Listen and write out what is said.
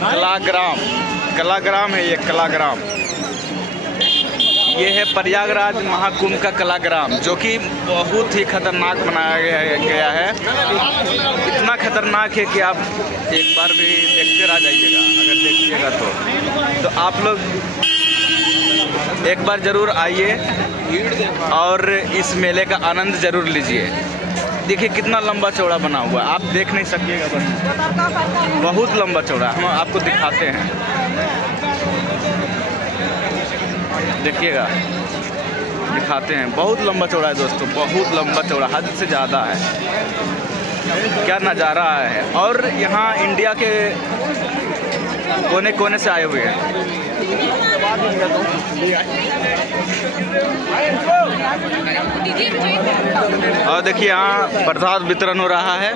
कलाग्राम, कलाग्राम है ये, कलाग्राम। ये है प्रयागराज महाकुंभ का कलाग्राम, जो कि बहुत ही खतरनाक बनाया गया है। इतना खतरनाक है कि आप एक बार भी देखते रह जाइएगा अगर देखिएगा तो आप लोग एक बार ज़रूर आइए और इस मेले का आनंद ज़रूर लीजिए। देखिए कितना लंबा चौड़ा बना हुआ है, आप देख नहीं सकिएगा, बस बहुत लंबा चौड़ा। हम आपको दिखाते हैं, देखिएगा, दिखाते हैं। बहुत लंबा चौड़ा है दोस्तों, बहुत लंबा चौड़ा, हद से ज़्यादा है। क्या नज़ारा है। और यहाँ इंडिया के कोने कोने से आए हुए हैं। और देखिए यहाँ प्रसाद वितरण हो रहा है।